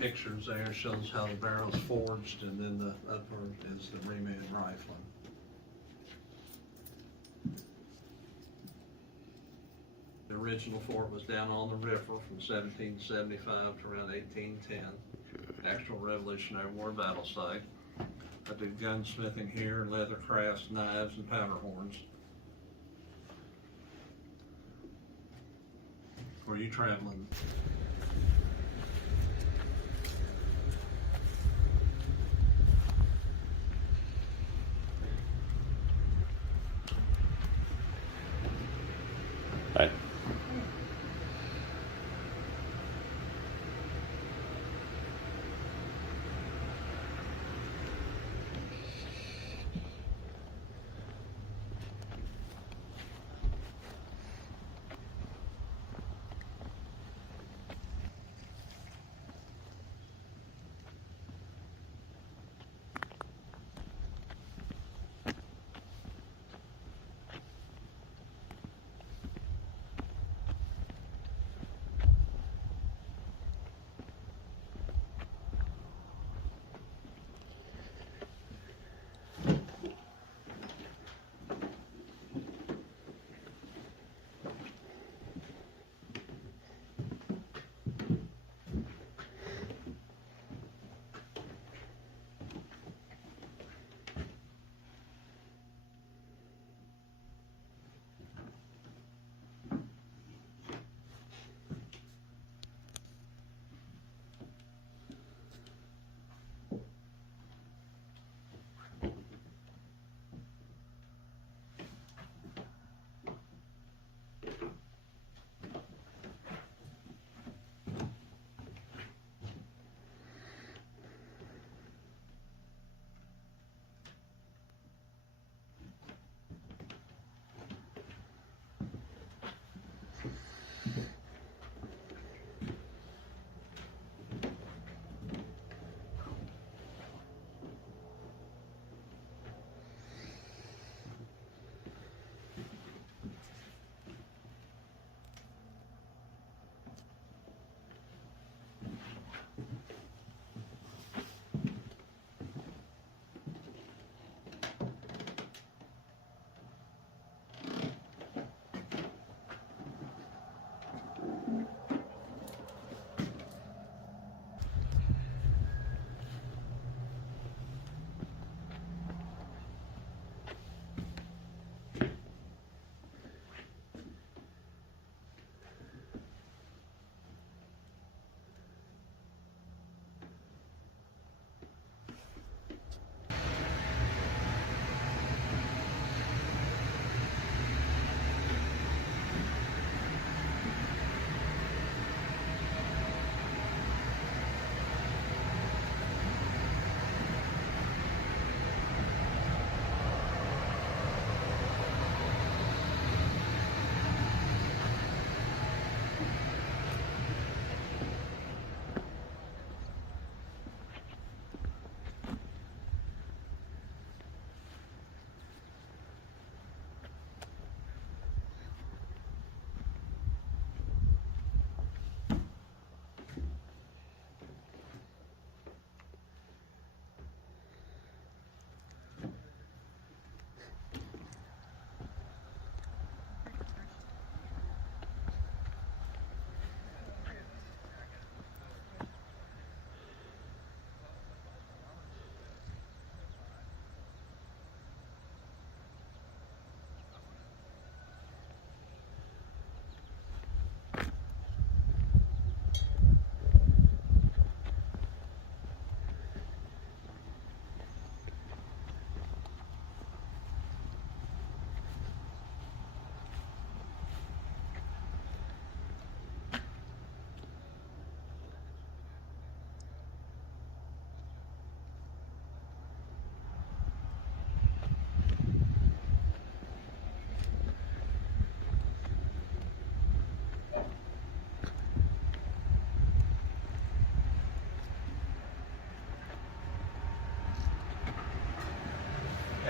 pictures there, shows how the barrel's forged, and then the upper is the reman rifling. The original fort was down on the river from 1775 to around 1810. Actual Revolutionary War battle site. I did gunsmithing here, leather crafts, knives, and powder horns. Were you traveling? Hi.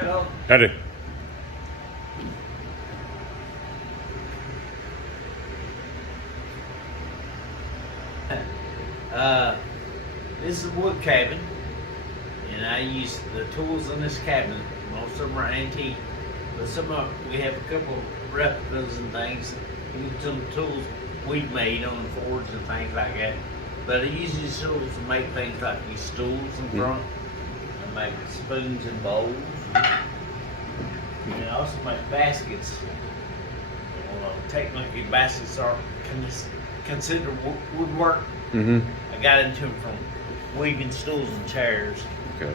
Hello. Howdy. This is a wood cabin, and I use the tools in this cabin. Most of them are antique, but we have a couple of replicas and things, and some tools we've made on the forge and things like that. But I use these tools to make things like these stools in front, and make spoons and bowls. And I also make baskets. Well, technically, baskets are considered woodwork. Mm-hmm. I got into them from weaving stools and chairs. Okay.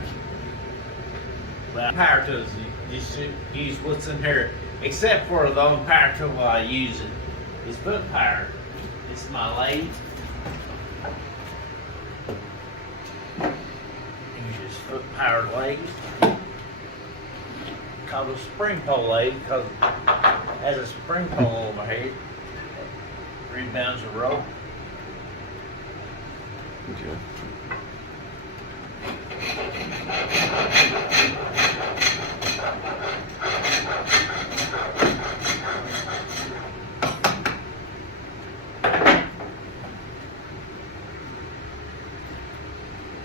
But power tools, you should use what's in here, except for the only power tool I use is foot power. It's my lathe. It's foot powered lathe. Called a spring pole lathe because it has a spring pole over here. 3 pounds of rope. Okay.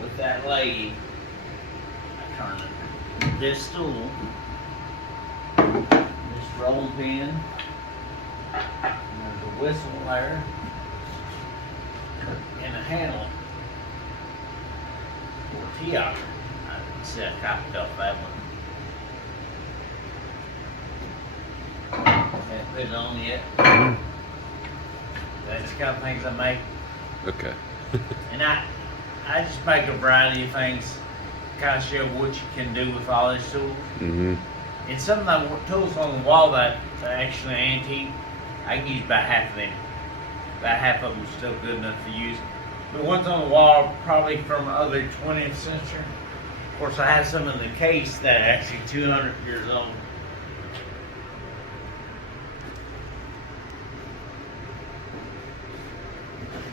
With that lathe, I turn this stool, this rolling pin, and there's a whistle there, and a handle for a T-auger. I see I copied off that one. Haven't put it on yet. That's the kind of things I make. Okay. And I just make a variety of things, kind of show what you can do with all these tools. Mm-hmm. And some of the tools on the wall that are actually antique, I can use about half of them. About half of them are still good enough to use. The ones on the wall are probably from early 20th century. Of course, I have some in the case that are actually 200 years old.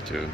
Too.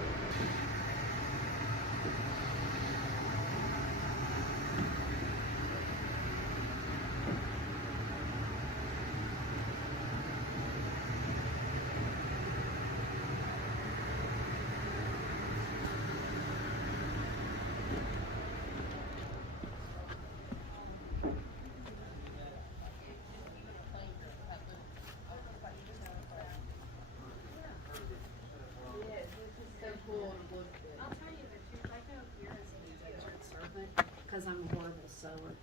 Because I'm a horrible sewer.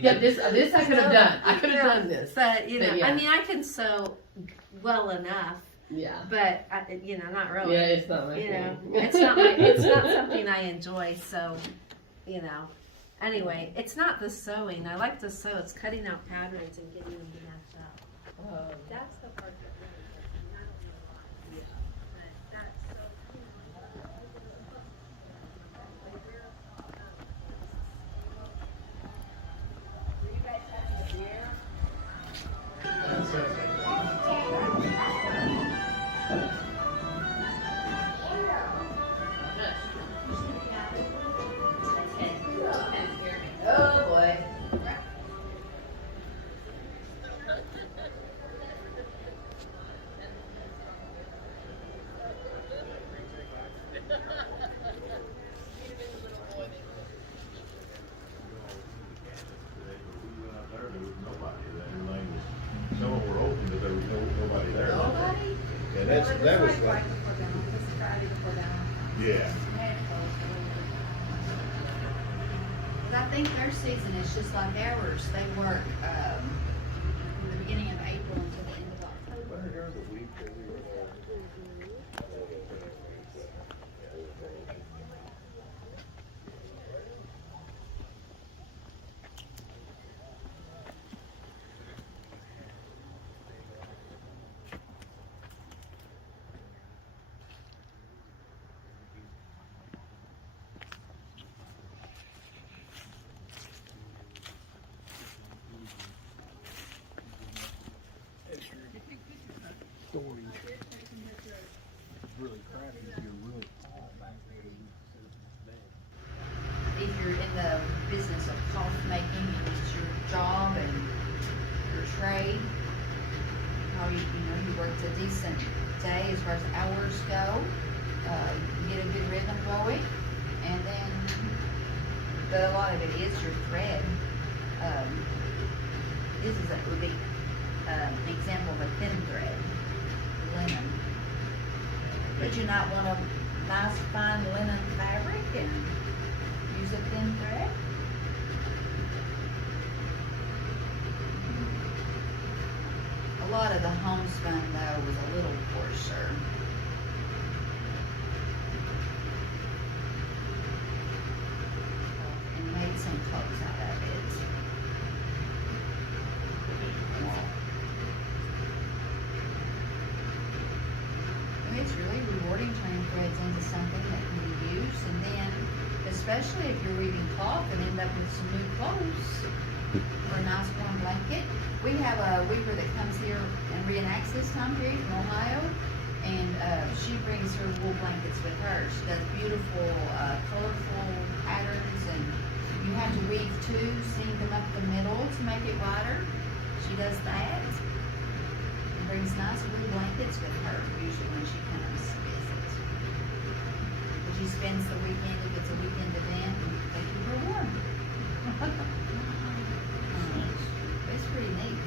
Yeah, this I could have done. I could have done this. But you know, yeah. I mean, I can sew well enough, Yeah. but not really. Yeah, it's not my You know, thing. it's not something I enjoy. So, anyway, it's not the sewing. I like to sew. It's cutting out patterns and getting them to match up. That's the part that really gets me. I don't know why. Yeah. But that's so cool. Oh boy. Some of them were open, but there was nobody there. Nobody? Yeah, that was like, yeah. I think their season is just like ours. They work from the beginning of April until the end of October. If you're in the business of cloth making and it's your job and your trade, probably you worked a decent day as far as hours go. get a good rhythm going, and then, but a lot of it is your thread. This would be an example of a thin thread, linen. But you not want a nice fine linen fabric and use a thin thread? A lot of the homespun though was a little coarser. And made some clothes out of it. It's really rewarding turning threads into something that can be used, and then, especially if you're weaving cloth and end up with some new clothes or a nice warm blanket. We have a weaver that comes here and reenacts this time period from Ohio, and she brings her wool blankets with her. She does beautiful, colorful patterns, and you have to weave two, seam them up the middle to make it wider. She does that. Brings nice wool blankets with her, usually when she comes to visit. But she spends the weekend, if it's a weekend event, they keep her warm. It's pretty neat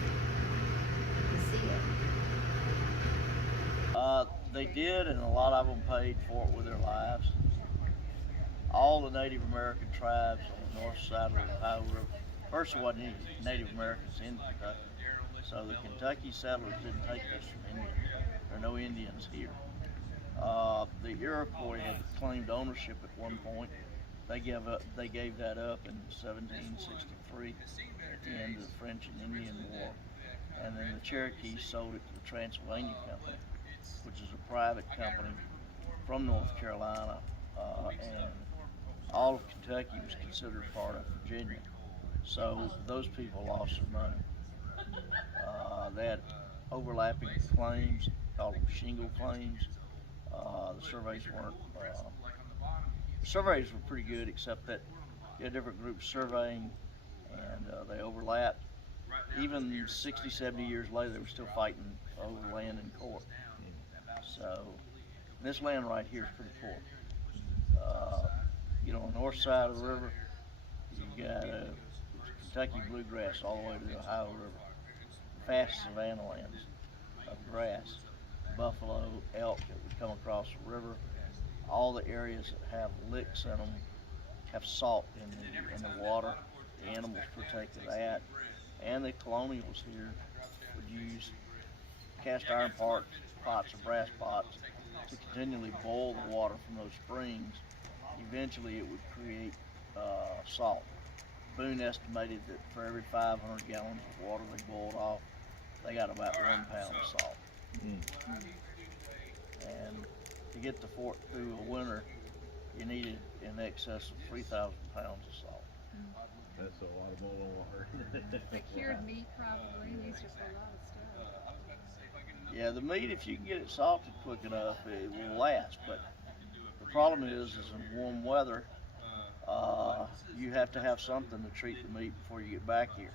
to see it. They did, and a lot of them paid for it with their lives. All the Native American tribes on the north side of the Ohio River, first there wasn't any Native Americans in Kentucky. So the Kentucky settlers didn't take this from Indians. There are no Indians here. The Iroquois had claimed ownership at one point. They gave that up in 1763 at the end of the French and Indian War. And then the Cherokees sold it to the Transylvania Company, which is a private company from North Carolina. And all of Kentucky was considered part of Virginia. So those people lost their money. They had overlapping claims, called them shingle claims. The surveys weren't, the surveys were pretty good, except that you had different groups surveying, and they overlapped. Even 60, 70 years later, they were still fighting over land in court. So, this land right here is pretty poor. You know, on the north side of the river, you've got Kentucky bluegrass all the way to the Ohio River. Fast savanna lands of grass, buffalo, elk that would come across the river. All the areas that have licks in them have salt in the water. The animals partake of that. And the colonials here would use cast iron pots or brass pots to continually boil the water from those springs. Eventually it would create salt. Boone estimated that for every 500 gallons of water they boiled off, they got about 1 pound of salt. And to get the fort through a winter, you needed in excess of 3,000 pounds of salt. That's a lot of boiling water. The cured meat probably used it for a lot of stuff. Yeah, the meat, if you can get it salted quick enough, it will last. But the problem is in warm weather, you have to have something to treat the meat before you get back here.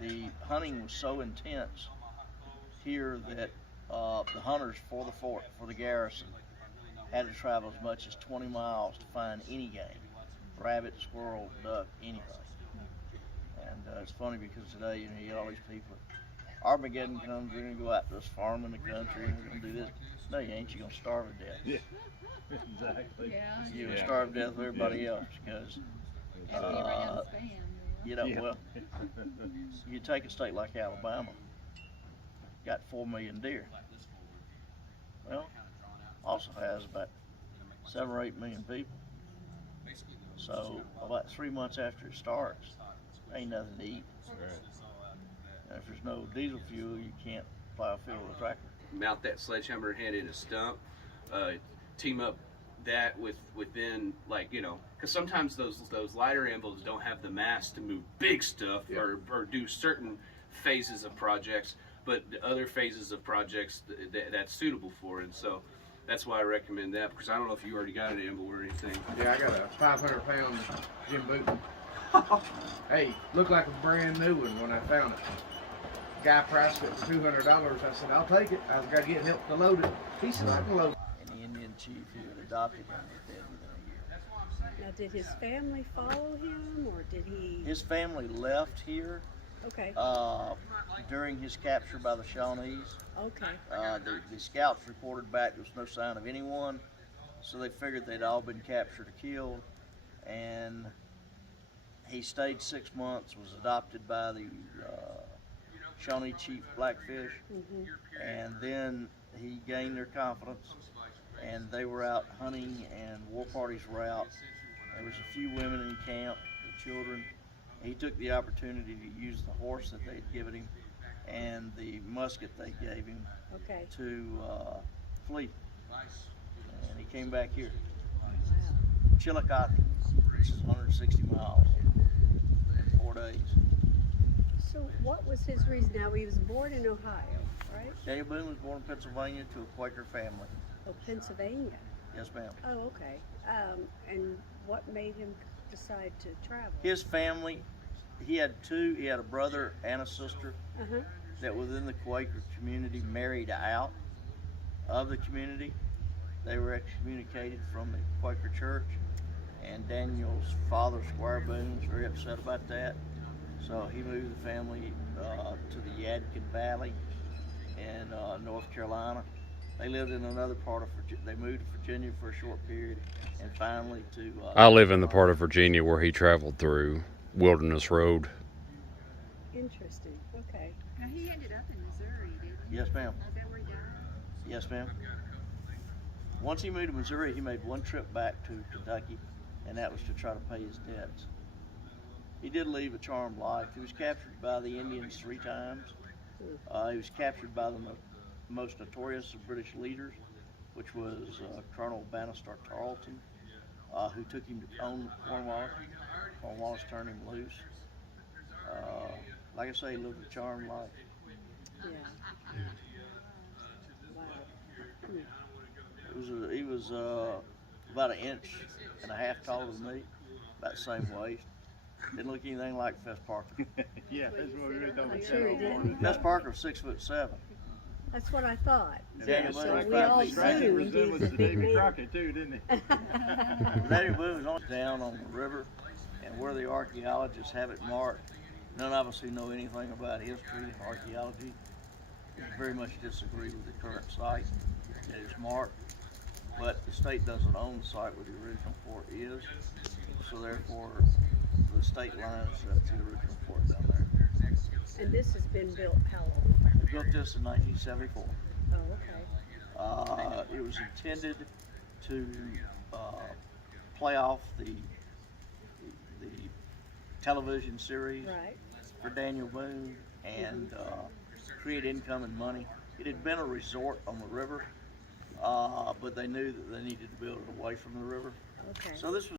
The hunting was so intense here that the hunters for the fort, for the garrison, had to travel as much as 20 miles to find any game, rabbit, squirrel, duck, anything. And it's funny because today, you know, you get all these people, Armageddon comes, we're gonna go out to this farm in the country and we're gonna do this. No, you ain't, you're gonna starve to death. Yeah, exactly. Yeah. You're gonna starve to death with everybody else because, you know, well, you take a state like Alabama, got 4 million deer. Well, also has about 7 or 8 million people. So about 3 months after it starts, ain't nothing to eat. Right. And if there's no diesel fuel, you can't plow a field with a tractor. Mount that sledgehammer hand in a stump, team up that within, like, you know, because sometimes those lighter anvils don't have the mass to move big stuff, yeah, or do certain phases of projects, but the other phases of projects that's suitable for it. And so that's why I recommend that, because I don't know if you already got an anvil or anything. Yeah, I got a 500-pound Jim Booten. Hey, looked like a brand new one when I found it. Guy priced it for $200. I said, I'll take it. I've got to get help to load it. He said, I can load it. And the Indian chief who had adopted him was dead within a year. Now, did his family follow him, or did he? His family left here Okay. during his capture by the Shawnees. Okay. The scouts reported back there was no sign of anyone, so they figured they'd all been captured or killed. And he stayed 6 months, was adopted by the Shawnee chief Blackfish, and then he gained their confidence, and they were out hunting, and war parties were out. There was a few women in camp, the children. He took the opportunity to use the horse that they'd given him and the musket they gave him Okay. to flee. And he came back here. Wow. Chillicothe, which is 160 miles in 4 days. So, what was his reason? Now, he was born in Ohio, right? Daniel Boone was born in Pennsylvania to a Quaker family. Oh, Pennsylvania. Yes, ma'am. Oh, okay. And what made him decide to travel? His family, he had a brother and a sister that within the Quaker community married out of the community. They were excommunicated from the Quaker church, and Daniel's father, Squire Boone, was very upset about that. So he moved the family to the Yadkin Valley in North Carolina. They lived in another part of Virginia. They moved to Virginia for a short period, and finally to... I live in the part of Virginia where he traveled through Wilderness Road. Interesting. Okay. Now, he ended up in Missouri, didn't he? Yes, ma'am. Is that where he died? Yes, ma'am. Once he moved to Missouri, he made one trip back to Kentucky, and that was to try to pay his debts. He did leave a charmed life. He was captured by the Indians 3 times. He was captured by the most notorious of British leaders, which was Colonel Bannister Tarleton, who took him to Cornwallis. Cornwallis turned him loose. Like I say, he lived a charmed life. Yeah. Wow. He was about 1.5 inches taller than me, about the same waist. Didn't look anything like Fess Parker. Yeah, that's what we were talking I'm sure he didn't. Fess Parker was 6'7". That's what I thought. Daniel So Boone we was all 5 feet. Striking assumed resemblance he's to a big Davy man. Crockett too, didn't he? Daniel Boone was down on the river, and where the archaeologists have it marked, none of us who know anything about history and archaeology very much disagree with the current site that is marked. But the state doesn't own the site where the original fort is, so therefore the state lines up to the original fort down there. And this has been built how long? They built this in 1974. Oh, okay. It was intended to play off the television series Right. for Daniel Boone and create income and money. It had been a resort on the river, but they knew that they needed to build it away from the river. Okay. So this was